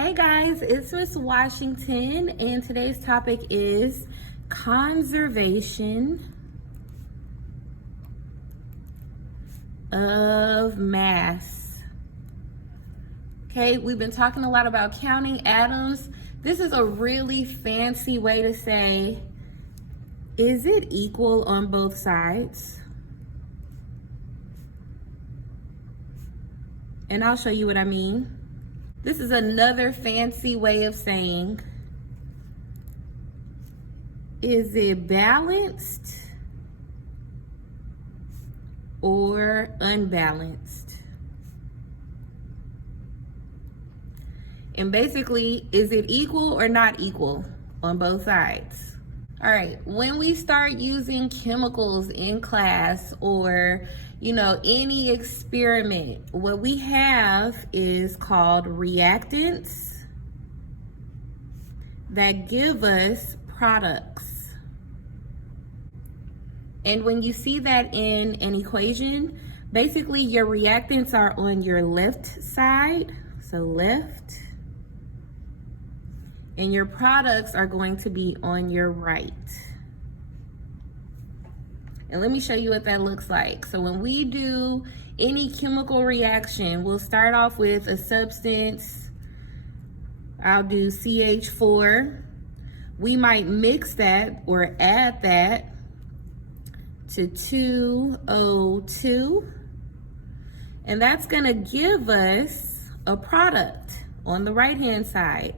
Hey guys, it's Miss Washington, and today's topic is conservation of mass. Okay, we've been talking a lot about counting atoms. This is a really fancy way to say, is it equal on both sides? And I'll show you what I mean. This is another fancy way of saying, is it balanced or unbalanced? And basically, is it equal or not equal on both sides? All right, when we start using chemicals in class or any experiment, what we have is called reactants that give us products. And when you see that in an equation, basically your reactants are on your left side, so left, and your products are going to be on your right. And let me show you what that looks like. So when we do any chemical reaction, we'll start off with a substance. I'll do CH4. We might mix that or add that to 2O2. And that's gonna give us a product on the right-hand side.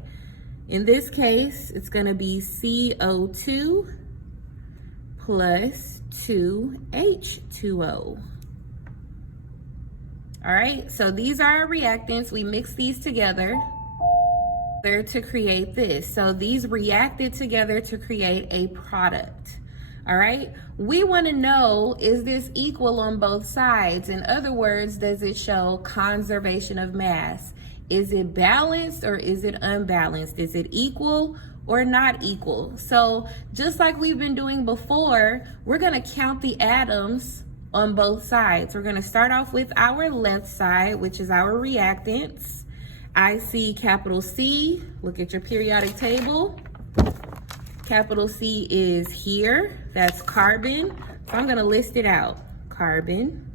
In this case, it's gonna be CO2 plus 2H2O. All right, so these are our reactants. We mix these together to create this. So these reacted together to create a product. All right, we want to know, is this equal on both sides? In other words, does it show conservation of mass? Is it balanced or is it unbalanced? Is it equal or not equal? So just like we've been doing before, we're gonna count the atoms on both sides. We're gonna start off with our left side, which is our reactants. I see capital C. Look at your periodic table. Capital C is here, that's carbon. So I'm gonna list it out, carbon.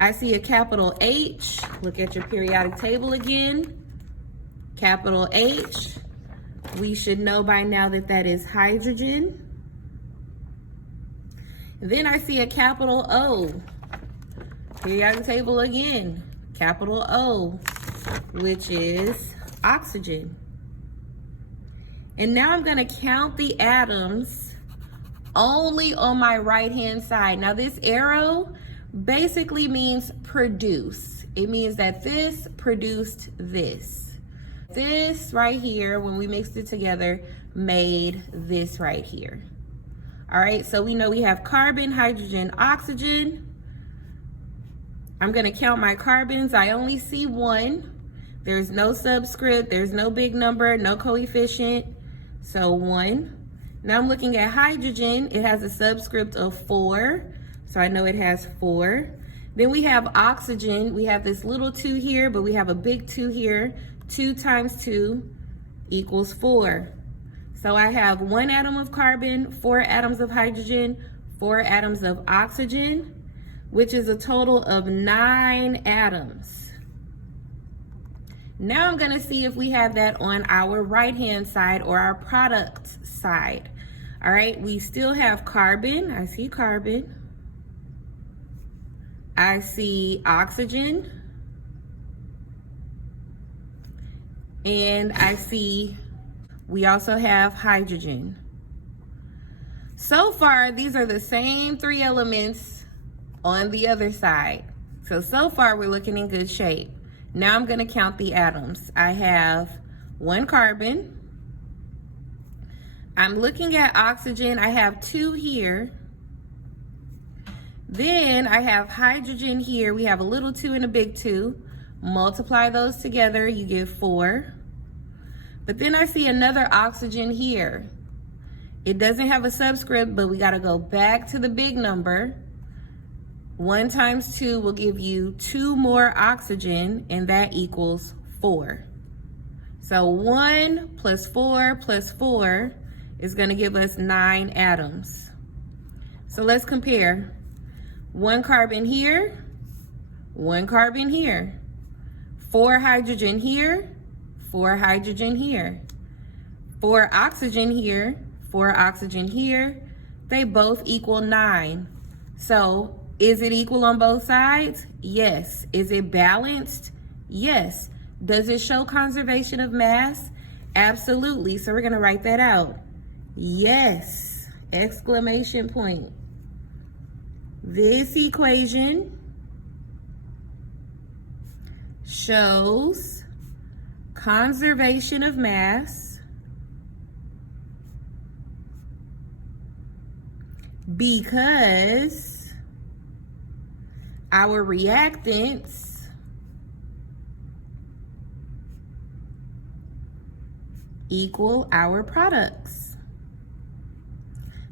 I see a capital H. Look at your periodic table again. Capital H. We should know by now that that is hydrogen. And then I see a capital O. Periodic table again. Capital O, which is oxygen. And now I'm gonna count the atoms only on my right-hand side. Now this arrow basically means produce. It means that this produced this. This right here, when we mixed it together, made this right here. All right, so we know we have carbon, hydrogen, oxygen. I'm gonna count my carbons. I only see one. There's no subscript, there's no big number, no coefficient, so 1. Now I'm looking at hydrogen. It has a subscript of 4. So I know it has 4. Then we have oxygen. We have this little 2 here, but we have a big 2 here. 2 times 2 equals 4. So I have 1 atom of carbon, 4 atoms of hydrogen, 4 atoms of oxygen, which is a total of 9 atoms. Now I'm gonna see if we have that on our right-hand side or our product side. All right, we still have carbon. I see carbon. I see oxygen, and I see we also have hydrogen. So far, these are the same 3 elements on the other side. So far we're looking in good shape. Now I'm gonna count the atoms. I have 1 carbon. I'm looking at oxygen. I have 2 here. Then I have hydrogen here. We have a little 2 and a big 2. Multiply those together, you get 4. But then I see another oxygen here. It doesn't have a subscript, but we gotta go back to the big number. 1 times 2 will give you 2 more oxygen, and that equals 4. So 1 plus 4 plus 4 is going to give us 9 atoms. So let's compare. 1 carbon here, 1 carbon here. 4 hydrogen here, 4 hydrogen here. 4 oxygen here, 4 oxygen here. They both equal 9. So is it equal on both sides? Yes. Is it balanced? Yes. Does it show conservation of mass? Absolutely. So we're going to write that out. Yes. Exclamation point. This equation shows conservation of mass because our reactants equal our products.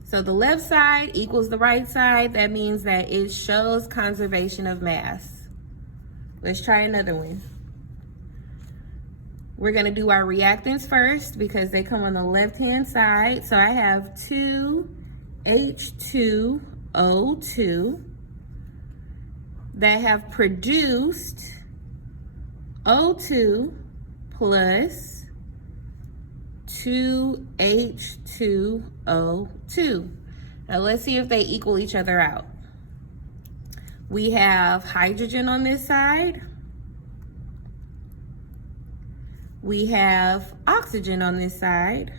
So the left side equals the right side. That means that it shows conservation of mass. Let's try another one. We're going to do our reactants first because they come on the left-hand side. So I have 2H2O2 that have produced O2 plus 2H2O2. Now let's see if they equal each other out. We have hydrogen on this side. We have oxygen on this side.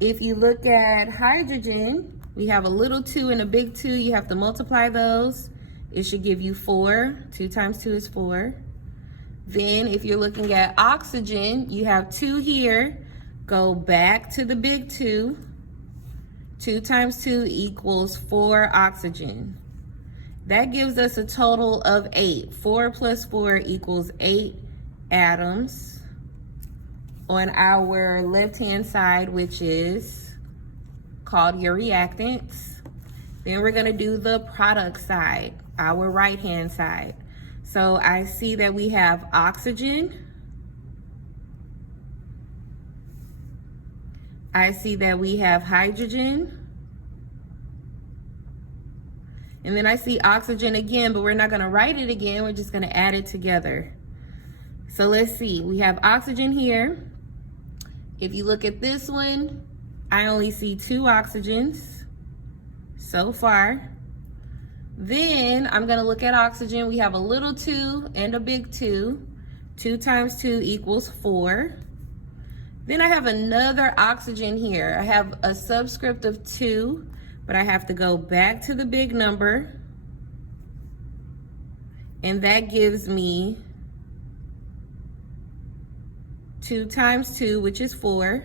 If you look at hydrogen, we have a little 2 and a big 2. You have to multiply those. It should give you 4. 2 times 2 is 4. Then if you're looking at oxygen, you have 2 here. Go back to the big 2. 2 times 2 equals 4 oxygen. That gives us a total of 8. 4 plus 4 equals 8 atoms on our left-hand side, which is called your reactants. Then we're going to do the product side, our right-hand side. So I see that we have oxygen. I see that we have hydrogen. And then I see oxygen again, but we're not going to write it again. We're just going to add it together. So let's see. We have oxygen here. If you look at this one, I only see 2 oxygens so far. Then I'm going to look at oxygen. We have a little 2 and a big 2. 2 times 2 equals 4. Then I have another oxygen here. I have a subscript of 2, but I have to go back to the big number. And that gives me 2 times 2, which is 4.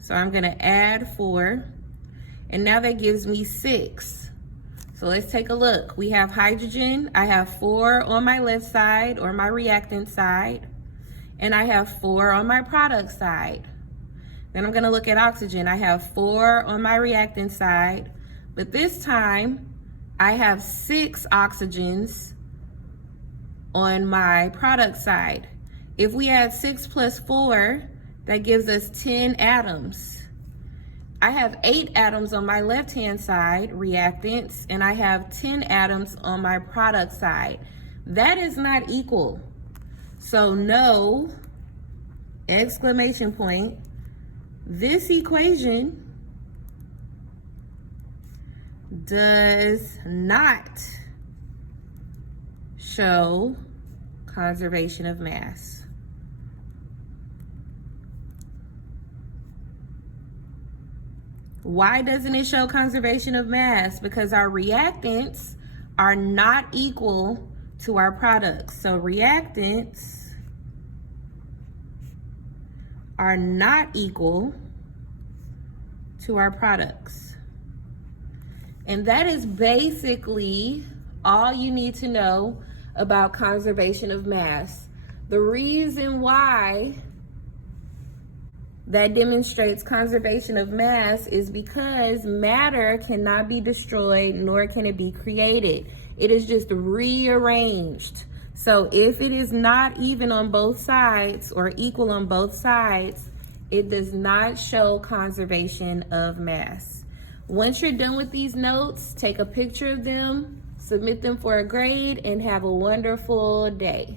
So I'm going to add 4. And now that gives me 6. So let's take a look. We have hydrogen. I have 4 on my left side, or my reactant side. And I have 4 on my product side. Then I'm going to look at oxygen. I have 4 on my reactant side. But this time, I have 6 oxygens on my product side. If we add 6 plus 4, that gives us 10 atoms. I have 8 atoms on my left-hand side, reactants, and I have 10 atoms on my product side. That is not equal. So no, exclamation point, this equation does not show conservation of mass. Why doesn't it show conservation of mass? Because our reactants are not equal to our products. So reactants are not equal to our products. And that is basically all you need to know about conservation of mass. The reason why that demonstrates conservation of mass is because matter cannot be destroyed, nor can it be created. It is just rearranged. So if it is not even on both sides or equal on both sides, it does not show conservation of mass. Once you're done with these notes, take a picture of them, submit them for a grade, and have a wonderful day.